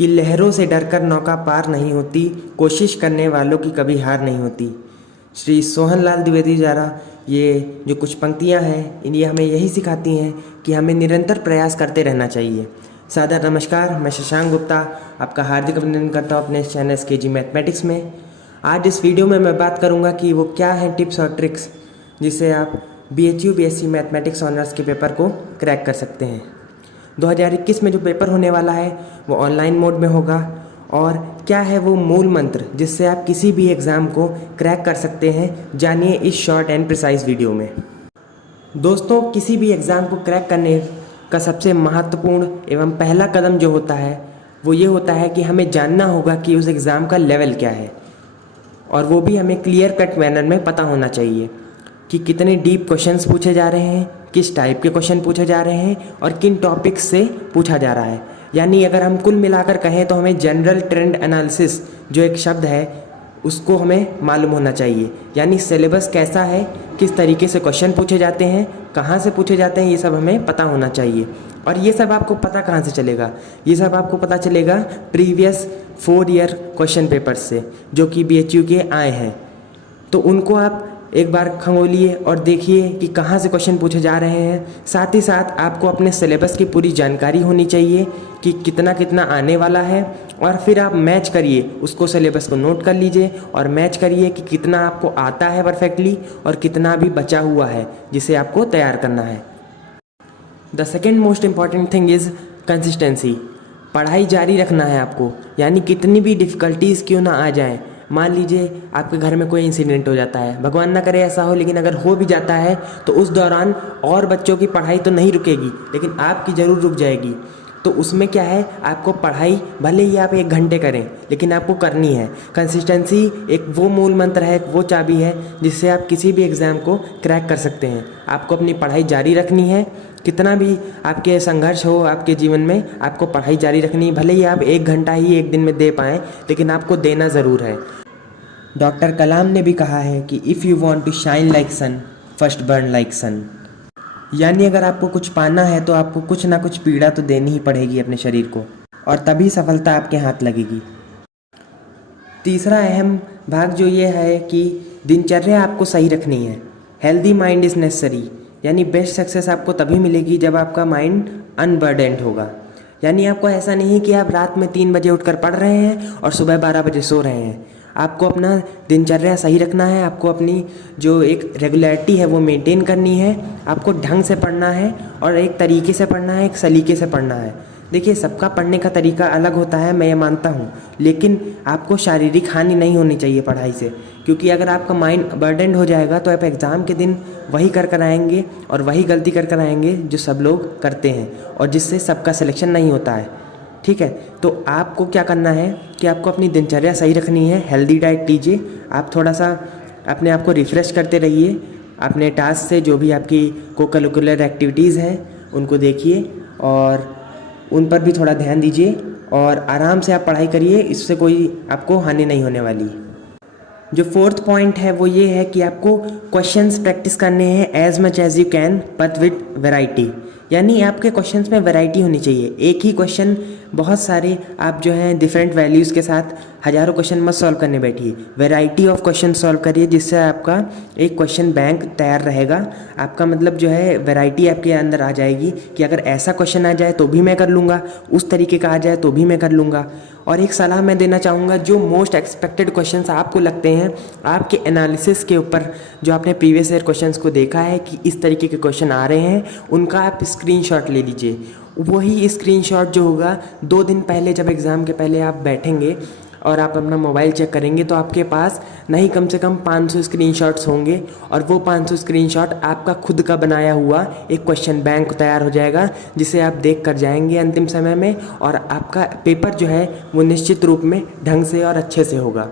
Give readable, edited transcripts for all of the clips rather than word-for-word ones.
कि लहरों से डरकर नौका पार नहीं होती, कोशिश करने वालों की कभी हार नहीं होती। श्री सोहनलाल द्विवेदी द्वारा ये जो कुछ पंक्तियाँ हैं ये हमें यही सिखाती हैं कि हमें निरंतर प्रयास करते रहना चाहिए। सादर नमस्कार, मैं शशांक गुप्ता आपका हार्दिक अभिनंदन करता हूँ अपने चैनल केजी मैथमेटिक्स में। आज इस वीडियो में मैं बात करूँगा कि वो क्या हैं टिप्स और ट्रिक्स जिससे आप BHU BSc मैथमेटिक्स ऑनर्स के पेपर को क्रैक कर सकते हैं। 2021 में जो पेपर होने वाला है वो ऑनलाइन मोड में होगा। और क्या है वो मूल मंत्र जिससे आप किसी भी एग्ज़ाम को क्रैक कर सकते हैं, जानिए इस शॉर्ट एंड प्रिसाइज वीडियो में। दोस्तों, किसी भी एग्ज़ाम को क्रैक करने का सबसे महत्वपूर्ण एवं पहला कदम जो होता है वो ये होता है कि हमें जानना होगा कि उस एग्ज़ाम का लेवल क्या है, और वो भी हमें क्लियर कट मैनर में पता होना चाहिए कि कितने डीप क्वेश्चंस पूछे जा रहे हैं, किस टाइप के क्वेश्चन पूछे जा रहे हैं और किन टॉपिक्स से पूछा जा रहा है। यानी अगर हम कुल मिलाकर कहें तो हमें जनरल ट्रेंड एनालिसिस जो एक शब्द है उसको हमें मालूम होना चाहिए। यानी सिलेबस कैसा है, किस तरीके से क्वेश्चन पूछे जाते हैं, कहाँ से पूछे जाते हैं, ये सब हमें पता होना चाहिए। और ये सब आपको पता कहाँ से चलेगा? ये सब आपको पता चलेगा प्रीवियस 4 ईयर क्वेश्चन पेपर्स से जो कि BHU के आए हैं। तो उनको आप एक बार खंगोलिए और देखिए कि कहाँ से क्वेश्चन पूछे जा रहे हैं। साथ ही साथ आपको अपने सिलेबस की पूरी जानकारी होनी चाहिए कि कितना कितना आने वाला है, और फिर आप मैच करिए, उसको सिलेबस को नोट कर लीजिए और मैच करिए कि कितना आपको आता है परफेक्टली और कितना भी बचा हुआ है जिसे आपको तैयार करना है। The second most important thing is consistency. पढ़ाई जारी रखना है आपको, यानी कितनी भी डिफ़िकल्टीज़ क्यों ना आ जाए। मान लीजिए आपके घर में कोई इंसिडेंट हो जाता है, भगवान ना करे ऐसा हो, लेकिन अगर हो भी जाता है तो उस दौरान और बच्चों की पढ़ाई तो नहीं रुकेगी लेकिन आपकी ज़रूर रुक जाएगी। तो उसमें क्या है, आपको पढ़ाई भले ही आप 1 घंटे करें लेकिन आपको करनी है। कंसिस्टेंसी एक वो मूल मंत्र है, एक वो चाबी है जिससे आप किसी भी एग्ज़ाम को क्रैक कर सकते हैं। आपको अपनी पढ़ाई जारी रखनी है, कितना भी आपके संघर्ष हो आपके जीवन में, आपको पढ़ाई जारी रखनी है। भले ही आप 1 घंटा ही एक दिन में दे पाएँ लेकिन आपको देना ज़रूर है। डॉक्टर कलाम ने भी कहा है कि if you want to shine like sun, first burn like sun. यानी अगर आपको कुछ पाना है तो आपको कुछ ना कुछ पीड़ा तो देनी ही पड़ेगी अपने शरीर को, और तभी सफलता आपके हाथ लगेगी। तीसरा अहम भाग जो ये है कि दिनचर्या आपको सही रखनी है। Healthy mind is necessary. यानी बेस्ट सक्सेस आपको तभी मिलेगी जब आपका माइंड अनबर्डेंड होगा। यानी आपको ऐसा नहीं कि आप रात में 3 बजे उठकर पढ़ रहे हैं और सुबह 12 बजे सो रहे हैं। आपको अपना दिनचर्या सही रखना है, आपको अपनी जो एक रेगुलरिटी है वो मेंटेन करनी है। आपको ढंग से पढ़ना है और एक तरीके से पढ़ना है, एक सलीके से पढ़ना है। देखिए, सबका पढ़ने का तरीका अलग होता है, मैं ये मानता हूँ, लेकिन आपको शारीरिक हानि नहीं होनी चाहिए पढ़ाई से, क्योंकि अगर आपका माइंड बर्डनड हो जाएगा तो आप एग्ज़ाम के दिन वही कर आएंगे और वही गलती कर आएंगे जो सब लोग करते हैं और जिससे सबका सिलेक्शन नहीं होता है। ठीक है, तो आपको क्या करना है कि आपको अपनी दिनचर्या सही रखनी है। हेल्दी डाइट लीजिए, आप थोड़ा सा अपने आप को रिफ़्रेश करते रहिए। अपने टास्क से जो भी आपकी को करिकुलर एक्टिविटीज़ हैं उनको देखिए और उन पर भी थोड़ा ध्यान दीजिए और आराम से आप पढ़ाई करिए, इससे कोई आपको हानि नहीं होने वाली। जो 4th पॉइंट है वो ये है कि आपको क्वेश्चंस प्रैक्टिस करने हैं as much as you can, but with variety. यानी आपके क्वेश्चंस में वैरायटी होनी चाहिए। एक ही क्वेश्चन बहुत सारे आप जो हैं डिफरेंट वैल्यूज़ के साथ हज़ारों क्वेश्चन मत सॉल्व करने बैठिए। वैरायटी ऑफ क्वेश्चन सॉल्व करिए जिससे आपका एक क्वेश्चन बैंक तैयार रहेगा। आपका मतलब जो है वैरायटी आपके अंदर आ जाएगी कि अगर ऐसा क्वेश्चन आ जाए तो भी मैं कर लूँगा, उस तरीके का आ जाए तो भी मैं कर लूँगा। और एक सलाह मैं देना चाहूँगा, जो मोस्ट एक्सपेक्टेड क्वेश्चंस आपको लगते हैं आपके एनालिसिस के ऊपर, जो आपने प्रीवियस ईयर क्वेश्चंस को देखा है कि इस तरीके के क्वेश्चन आ रहे हैं, उनका आप स्क्रीनशॉट ले लीजिए। वही स्क्रीनशॉट जो होगा 2 दिन पहले, जब एग्ज़ाम के पहले आप बैठेंगे और आप अपना मोबाइल चेक करेंगे तो आपके पास नहीं कम से कम 500 स्क्रीनशॉट्स होंगे, और वो 500 स्क्रीनशॉट आपका खुद का बनाया हुआ एक क्वेश्चन बैंक तैयार हो जाएगा जिसे आप देख कर जाएंगे अंतिम समय में, और आपका पेपर जो है वो निश्चित रूप में ढंग से और अच्छे से होगा।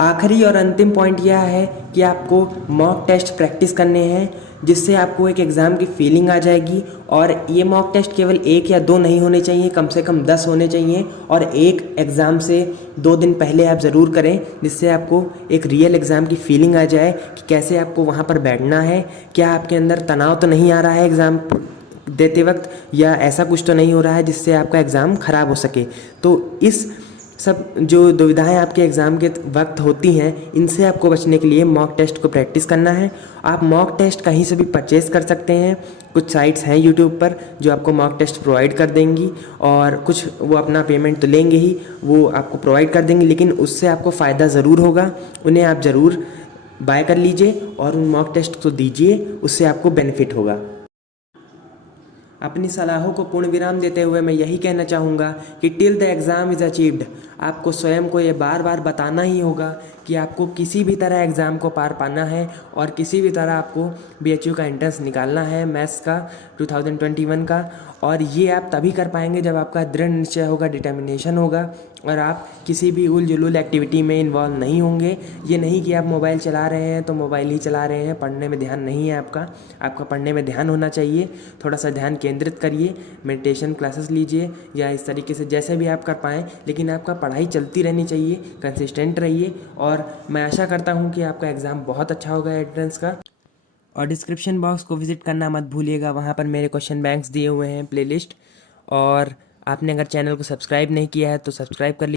आखिरी और अंतिम पॉइंट यह है कि आपको मॉक टेस्ट प्रैक्टिस करने हैं जिससे आपको एक एग्ज़ाम की फीलिंग आ जाएगी। और ये मॉक टेस्ट केवल 1 या 2 नहीं होने चाहिए, कम से कम 10 होने चाहिए, और एक एग्ज़ाम से 2 दिन पहले आप ज़रूर करें जिससे आपको एक रियल एग्ज़ाम की फीलिंग आ जाए कि कैसे आपको वहाँ पर बैठना है, क्या आपके अंदर तनाव तो नहीं आ रहा है एग्ज़ाम देते वक्त या ऐसा कुछ तो नहीं हो रहा है जिससे आपका एग्ज़ाम ख़राब हो सके। तो इस सब जो दुविधाएं आपके एग्ज़ाम के वक्त होती हैं, इनसे आपको बचने के लिए मॉक टेस्ट को प्रैक्टिस करना है। आप मॉक टेस्ट कहीं से भी परचेज़ कर सकते हैं। कुछ साइट्स हैं यूट्यूब पर जो आपको मॉक टेस्ट प्रोवाइड कर देंगी, और कुछ वो अपना पेमेंट तो लेंगे ही, वो आपको प्रोवाइड कर देंगे, लेकिन उससे आपको फ़ायदा ज़रूर होगा। उन्हें आप ज़रूर बाय कर लीजिए और उन मॉक टेस्ट को दीजिए, उससे आपको बेनिफिट होगा। अपनी सलाहों को पूर्ण विराम देते हुए मैं यही कहना चाहूँगा कि till the exam is achieved, आपको स्वयं को ये बार बार बताना ही होगा कि आपको किसी भी तरह एग्ज़ाम को पार पाना है और किसी भी तरह आपको BHU का एंट्रेंस निकालना है मैथ्स का 2021 का। और ये आप तभी कर पाएंगे जब आपका दृढ़ निश्चय होगा, डिटर्मिनेशन होगा, और आप किसी भी उल जुलूल एक्टिविटी में इन्वॉल्व नहीं होंगे। ये नहीं कि आप मोबाइल चला रहे हैं तो मोबाइल ही चला रहे हैं, पढ़ने में ध्यान नहीं है आपका पढ़ने में ध्यान होना चाहिए। थोड़ा सा ध्यान केंद्रित करिए, मेडिटेशन क्लासेस लीजिए या इस तरीके से जैसे भी आप कर पाएँ, लेकिन आपका पढ़ाई चलती रहनी चाहिए, कंसिस्टेंट रहिए। और मैं आशा करता हूँ कि आपका एग्ज़ाम बहुत अच्छा होगा एंट्रेंस का। और डिस्क्रिप्शन बॉक्स को विज़िट करना मत भूलिएगा, वहाँ पर मेरे क्वेश्चन बैंक्स दिए हुए हैं, प्लेलिस्ट। और आपने अगर चैनल को सब्सक्राइब नहीं किया है तो सब्सक्राइब कर लीजिए।